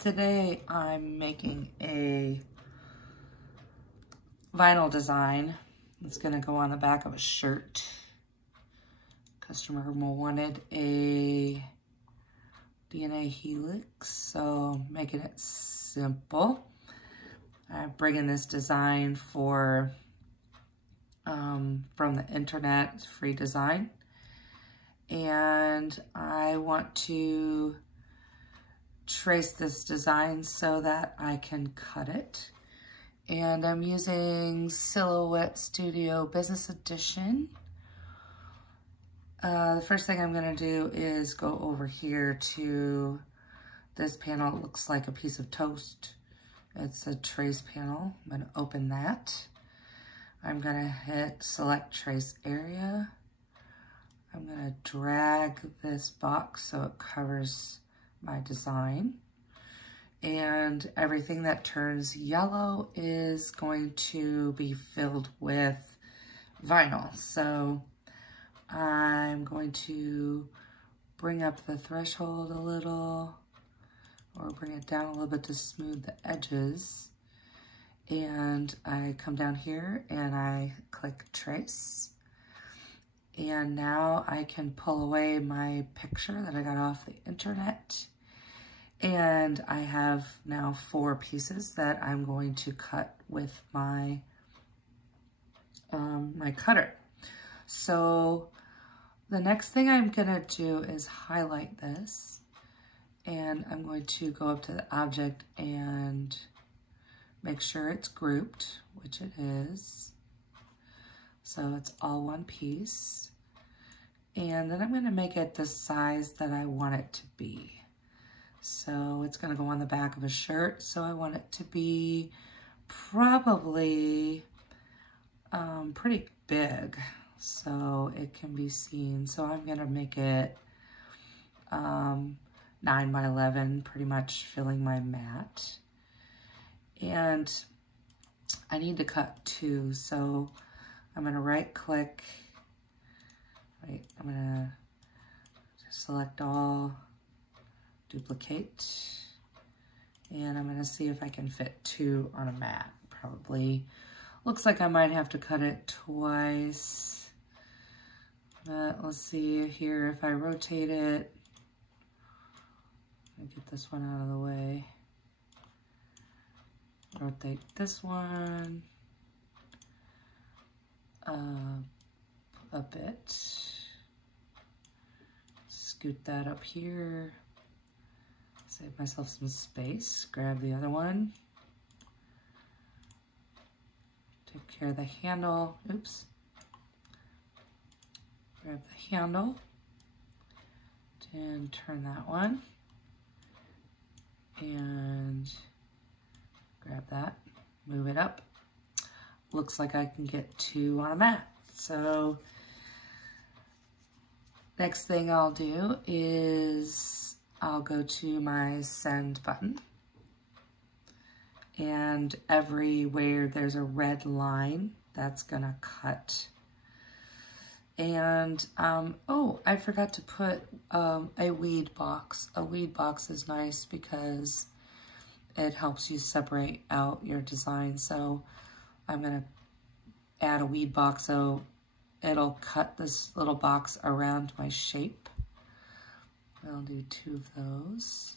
Today I'm making a vinyl design that's gonna go on the back of a shirt. Customer wanted a DNA helix, so making it simple. I'm bringing this design from the internet, it's free design. And I want to trace this design so that I can cut it. And I'm using Silhouette Studio Business Edition. The first thing I'm gonna do is go over here to this panel. It looks like a piece of toast. It's a trace panel. I'm gonna open that. I'm gonna hit select trace area. I'm gonna drag this box so it covers my design. And everything that turns yellow is going to be filled with vinyl. So I'm going to bring up the threshold a little, or bring it down a little bit to smooth the edges. And I come down here and I click trace. And now I can pull away my picture that I got off the internet. And I have now 4 pieces that I'm going to cut with my, my cutter. So the next thing I'm gonna do is highlight this. And I'm going to go up to the object and make sure it's grouped, which it is. So it's all one piece. And then I'm gonna make it the size that I want it to be. So it's gonna go on the back of a shirt. So I want it to be probably pretty big so it can be seen. So I'm gonna make it 9 by 11, pretty much filling my mat. And I need to cut 2, so I'm gonna right click, I'm gonna select all, duplicate, and I'm gonna see if I can fit 2 on a mat. Probably looks like I might have to cut it twice, but let's see here. If I rotate it, let me get this one out of the way. Rotate this one a bit. Scoot that up here. Save myself some space. Grab the other one. Take care of the handle. Oops. Grab the handle and turn that one. And grab that, move it up. Looks like I can get 2 on a mat. So next thing I'll do is I'll go to my send button, and everywhere there's a red line, that's gonna cut. And oh, I forgot to put a weed box. A weed box is nice because it helps you separate out your design. So I'm gonna add a weed box so it'll cut this little box around my shape. I'll do 2 of those.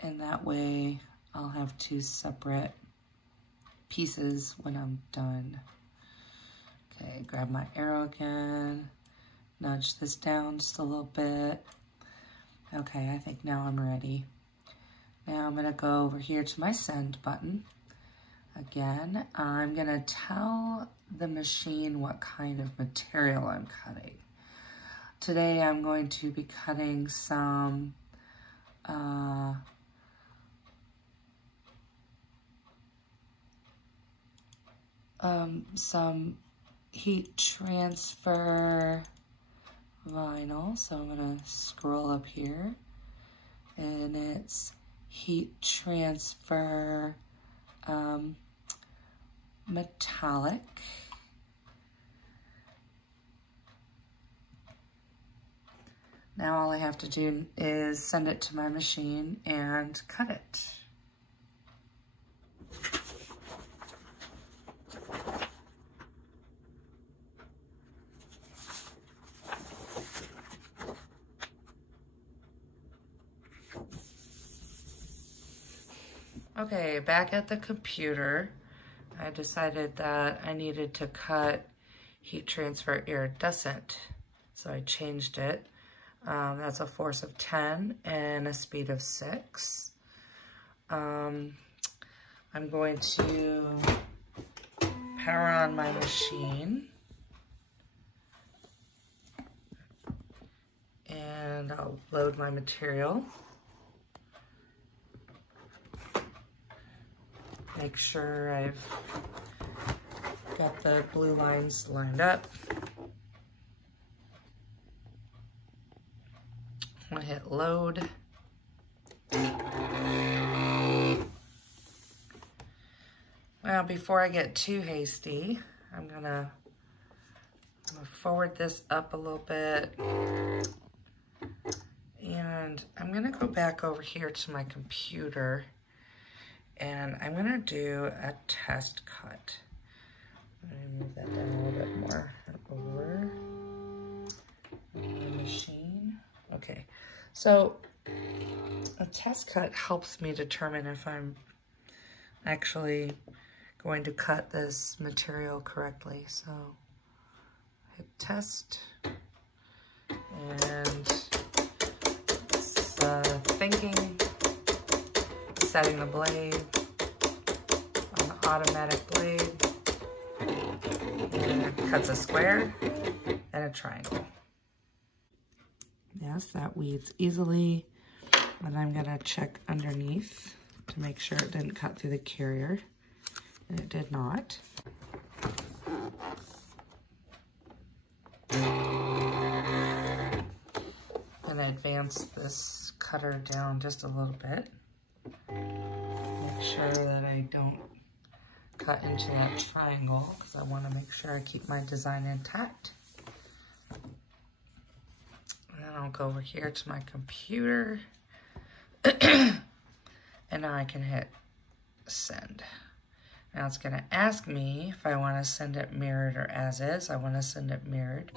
And that way I'll have 2 separate pieces when I'm done. Okay, grab my arrow again, nudge this down just a little bit. Okay, I think now I'm ready. Now I'm gonna go over here to my send button. Again, I'm gonna tell the machine what kind of material I'm cutting. Today I'm going to be cutting some heat transfer vinyl. So I'm gonna scroll up here, and it's heat transfer metallic. Now all I have to do is send it to my machine and cut it. Okay, back at the computer, I decided that I needed to cut heat transfer iridescent. So I changed it. That's a force of 10 and a speed of 6. I'm going to power on my machine. And I'll load my material. Make sure I've got the blue lines lined up. I'm gonna hit load. Now, before I get too hasty, I'm gonna forward this up a little bit. And I'm gonna go back over here to my computer and I'm gonna do a test cut. Let me move that down a little bit more. Over the machine. Okay, so a test cut helps me determine if I'm actually going to cut this material correctly. So hit test, and it's thinking, setting the blade on the automatic blade, and it cuts a square and a triangle. Yes, that weeds easily. And I'm gonna check underneath to make sure it didn't cut through the carrier, and it did not. Gonna advance this cutter down just a little bit. Make sure that I don't cut into that triangle, because I want to make sure I keep my design intact. And then I'll go over here to my computer. And now I can hit send. Now it's going to ask me if I want to send it mirrored or as is. I want to send it mirrored.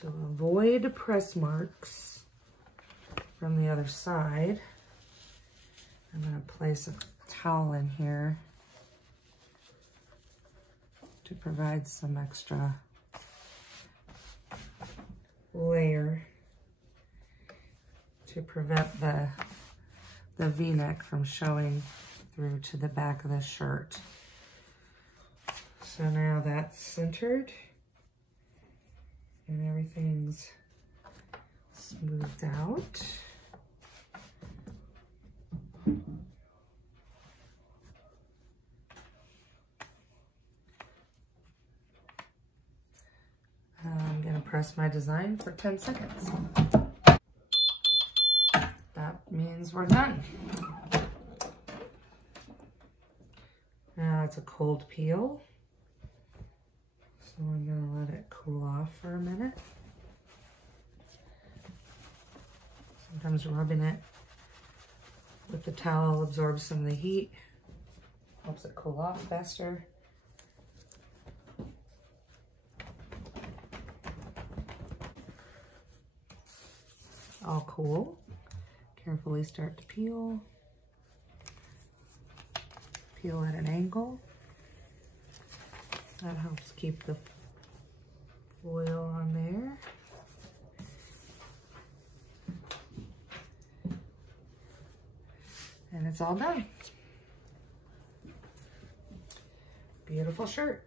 To avoid press marks from the other side, I'm going to place a towel in here to provide some extra layer to prevent the V-neck from showing through to the back of the shirt. So now that's centered. And everything's smoothed out. I'm gonna press my design for 10 seconds. That means we're done. Now it's a cold peel. So I'm gonna let it cool off for a minute. Sometimes rubbing it with the towel absorbs some of the heat, helps it cool off faster. All cool. Carefully start to peel. Peel at an angle. That helps keep the foil on there. And it's all done. Beautiful shirt.